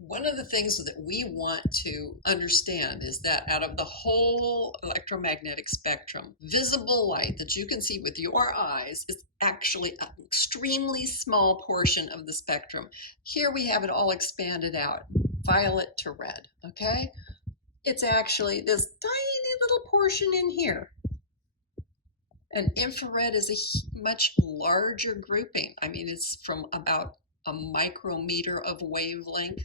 One of the things that we want to understand is that out of the whole electromagnetic spectrum, visible light that you can see with your eyes is actually an extremely small portion of the spectrum. Here we have it all expanded out, violet to red, okay? It's actually this tiny little portion in here. And infrared is a much larger grouping. I mean, it's from about a micrometer of wavelength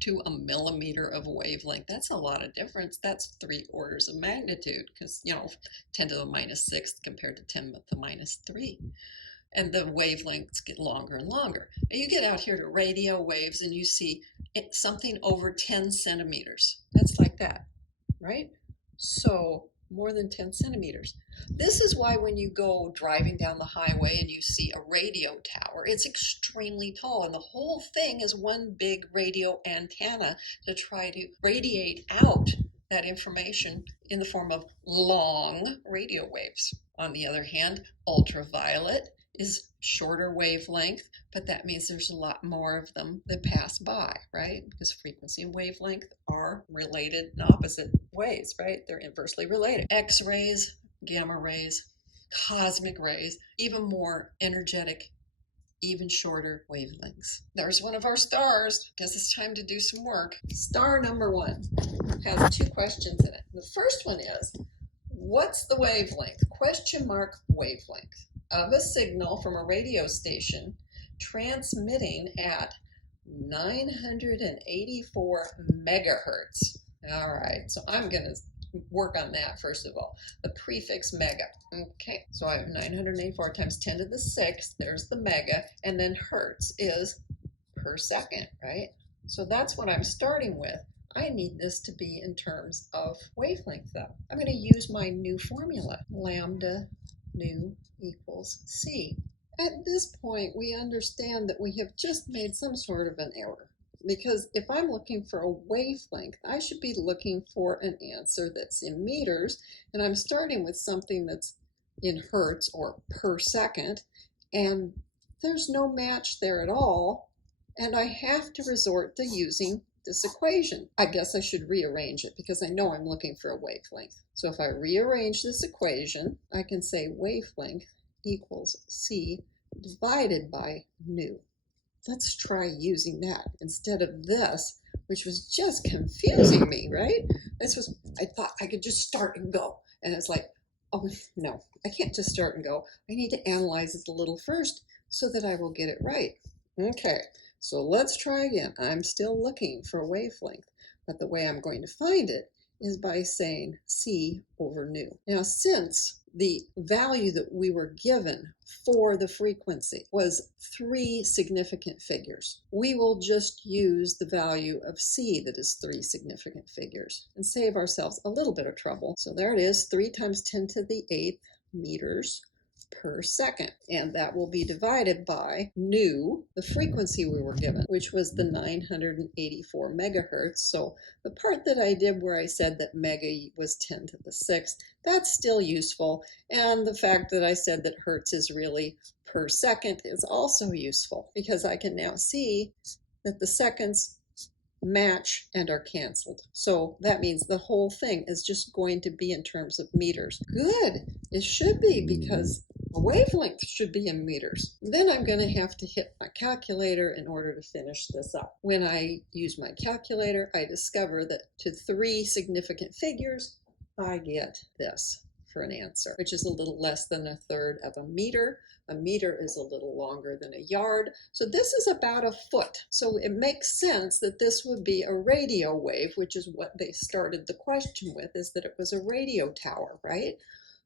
to a millimeter of wavelength. That's a lot of difference. That's 3 orders of magnitude because, 10 to the minus 6 compared to 10 to the minus 3. And the wavelengths get longer and longer. And you get out here to radio waves and you see something over 10 centimeters. That's like that, right? So more than 10 centimeters. This is why when you go driving down the highway and you see a radio tower, it's extremely tall, and the whole thing is one big radio antenna to try to radiate out that information in the form of long radio waves. On the other hand, ultraviolet is shorter wavelength, but that means there's a lot more of them that pass by, right? Because frequency and wavelength are related in opposite ways, right? They're inversely related. X-rays, gamma rays, cosmic rays, even more energetic, even shorter wavelengths. There's one of our stars. Guess it's time to do some work. Star number 1 has 2 questions in it. The first one is, what's the wavelength? Question mark wavelength of a signal from a radio station transmitting at 984 megahertz. All right, so I'm going to work on that first of all. The prefix mega. Okay, so I have 984 times 10 to the 6th. There's the mega, and then hertz is per second, right? So that's what I'm starting with. I need this to be in terms of wavelength, though. I'm going to use my new formula. Lambda nu equals c. At this point, we understand that we have just made some sort of an error. Because if I'm looking for a wavelength, I should be looking for an answer that's in meters, and I'm starting with something that's in hertz or per second, and there's no match there at all, and I have to resort to using this equation. I guess I should rearrange it because I know I'm looking for a wavelength. So if I rearrange this equation, I can say wavelength equals c divided by nu. Let's try using that instead of this, which was just confusing me, right? I thought I could just start and go. And it's like, oh no, I can't just start and go. I need to analyze it a little first so that I will get it right. Okay, so let's try again. I'm still looking for a wavelength, but the way I'm going to find it is by saying c over nu. Now, since the value that we were given for the frequency was 3 significant figures, we will just use the value of c that is 3 significant figures and save ourselves a little bit of trouble. So there it is, 3 times 10 to the 8th meters per second, and that will be divided by nu, the frequency we were given, which was the 984 megahertz. So the part that I did where I said that mega was 10 to the 6th, that's still useful, and the fact that I said that hertz is really per second is also useful because I can now see that the seconds match and are canceled. So that means the whole thing is just going to be in terms of meters. Good, it should be, because a wavelength should be in meters. Then I'm going to have to hit my calculator in order to finish this up. When I use my calculator, I discover that to 3 significant figures, I get this for an answer, which is a little less than 1/3 of a meter. A meter is a little longer than a yard. So this is about a foot. So it makes sense that this would be a radio wave, which is what they started the question with, is that it was a radio tower, right?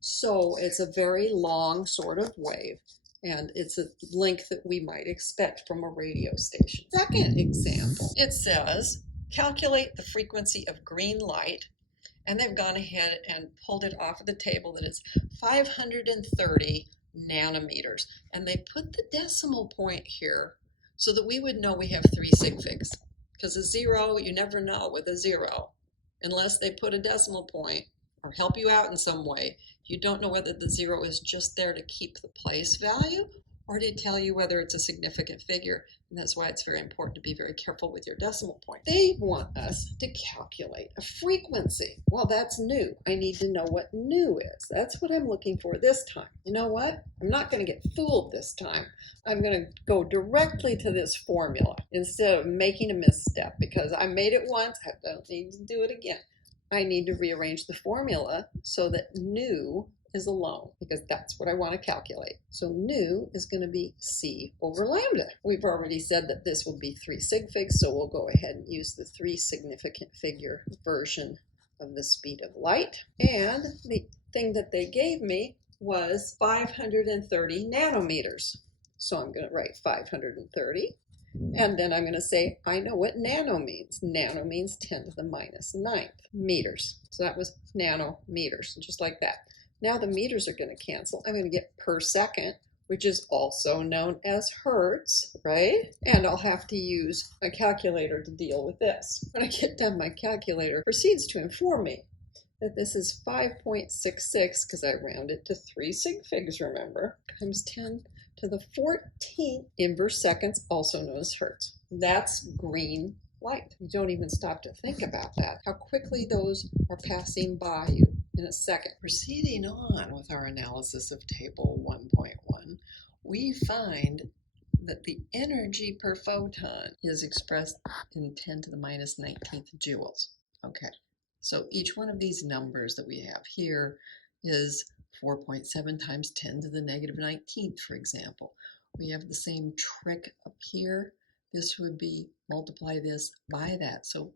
So it's a very long sort of wave, and it's a length that we might expect from a radio station. Second example, it says, calculate the frequency of green light, and they've gone ahead and pulled it off of the table that it's 530 nanometers. And they put the decimal point here so that we would know we have 3 sig figs. Because a 0, you never know with a 0. Unless they put a decimal point or help you out in some way, you don't know whether the 0 is just there to keep the place value or to tell you whether it's a significant figure. And that's why it's very important to be very careful with your decimal point. They want us to calculate a frequency. Well, that's new. I need to know what new is. That's what I'm looking for this time. You know what? I'm not going to get fooled this time. I'm going to go directly to this formula instead of making a misstep, because I made it once. I don't need to do it again. I need to rearrange the formula so that new is alone, because that's what I want to calculate. So nu is going to be c over lambda. We've already said that this will be 3 sig figs, so we'll go ahead and use the 3 significant figure version of the speed of light. And the thing that they gave me was 530 nanometers. So I'm going to write 530. And then I'm going to say, I know what nano means. Nano means 10 to the minus 9th meters. So that was nanometers, just like that. Now the meters are going to cancel. I'm going to get per second, which is also known as hertz, right? And I'll have to use a calculator to deal with this. When I get done, my calculator proceeds to inform me that this is 5.66, because I rounded to 3 sig figs, remember, times 10 to the 14th inverse seconds, also known as hertz. That's green light. You don't even stop to think about that, how quickly those are passing by you in a second. Proceeding on with our analysis of table 1.1, we find that the energy per photon is expressed in 10 to the minus 19th joules. Okay, so each one of these numbers that we have here is 4.7 times 10 to the negative 19th, for example. We have the same trick up here. This would be multiply this by that. So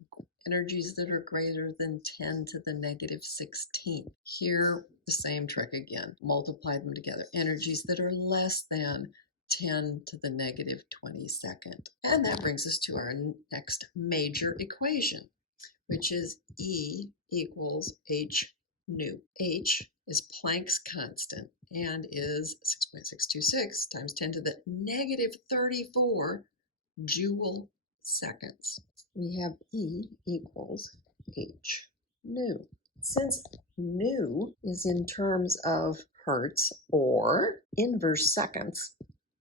energies that are greater than 10 to the negative 16th. Here, the same trick again. Multiply them together. Energies that are less than 10 to the negative 22nd. And that brings us to our next major equation, which is E equals h nu. H is Planck's constant and is 6.626 times 10 to the negative 34 joule seconds. We have E equals h nu. Since nu is in terms of hertz or inverse seconds,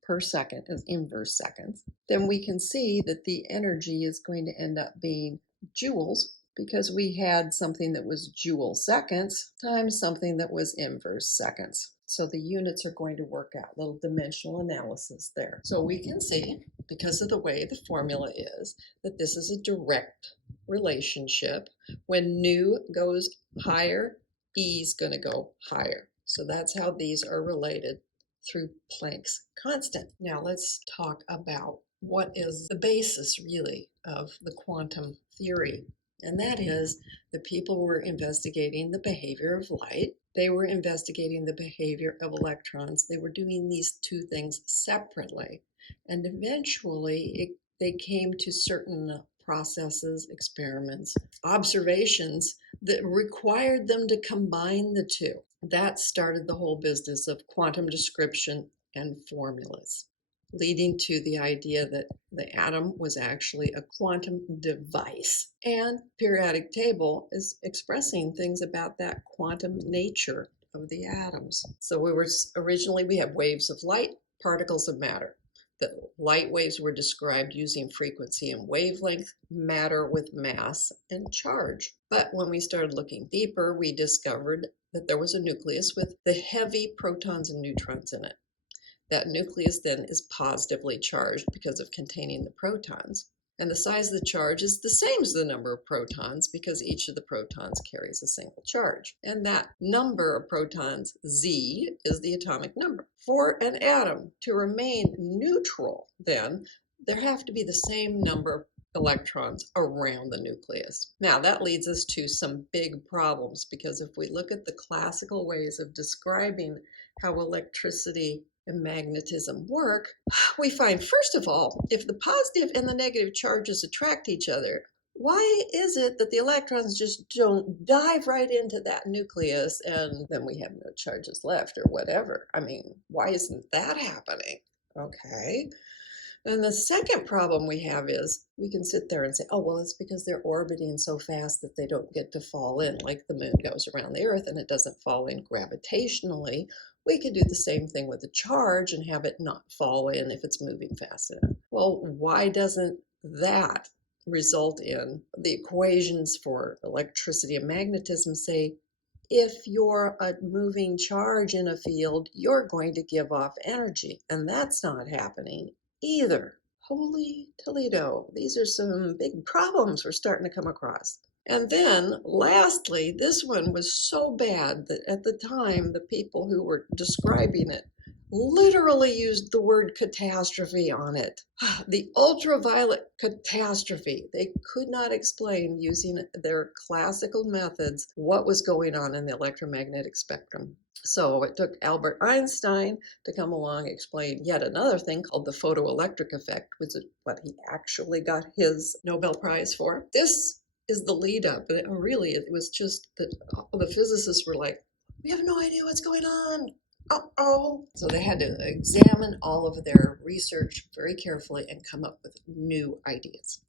per second is inverse seconds, then we can see that the energy is going to end up being joules, because we had something that was joule seconds times something that was inverse seconds. So the units are going to work out, little dimensional analysis there. So we can see, because of the way the formula is, that this is a direct relationship. When nu goes higher, E is going to go higher. So that's how these are related through Planck's constant. Now let's talk about what is the basis really of the quantum theory. And that is the people were investigating the behavior of light. They were investigating the behavior of electrons. They were doing these two things separately. And eventually they came to certain processes, experiments, observations that required them to combine the two. That started the whole business of quantum description and formulas, leading to the idea that the atom was actually a quantum device. And periodic table is expressing things about that quantum nature of the atoms. So we have waves of light, particles of matter. The light waves were described using frequency and wavelength, matter with mass and charge. But when we started looking deeper, we discovered that there was a nucleus with the heavy protons and neutrons in it. That nucleus then is positively charged because of containing the protons. And the size of the charge is the same as the number of protons, because each of the protons carries a single charge. And that number of protons, Z, is the atomic number. For an atom to remain neutral, then, there have to be the same number of electrons around the nucleus. Now, that leads us to some big problems, because if we look at the classical ways of describing how electricity and magnetism work, we find, first of all, if the positive and the negative charges attract each other, why is it that the electrons just don't dive right into that nucleus and then we have no charges left or whatever? I mean, why isn't that happening? Okay. And the second problem we have is we can sit there and say, oh, well, it's because they're orbiting so fast that they don't get to fall in, like the moon goes around the Earth and it doesn't fall in gravitationally. we could do the same thing with a charge and have it not fall in if it's moving fast enough. Well, why doesn't that result in the equations for electricity and magnetism say, if you're a moving charge in a field, you're going to give off energy, and that's not happening either. Holy Toledo, these are some big problems we're starting to come across. And then lastly, this one was so bad that at the time, the people who were describing it literally used the word catastrophe on it. The ultraviolet catastrophe. They could not explain using their classical methods what was going on in the electromagnetic spectrum. So it took Albert Einstein to come along, explain yet another thing called the photoelectric effect, which is what he actually got his Nobel Prize for. This is the lead up, but really it was just that the physicists were like, we have no idea what's going on. Uh-oh. So they had to examine all of their research very carefully and come up with new ideas.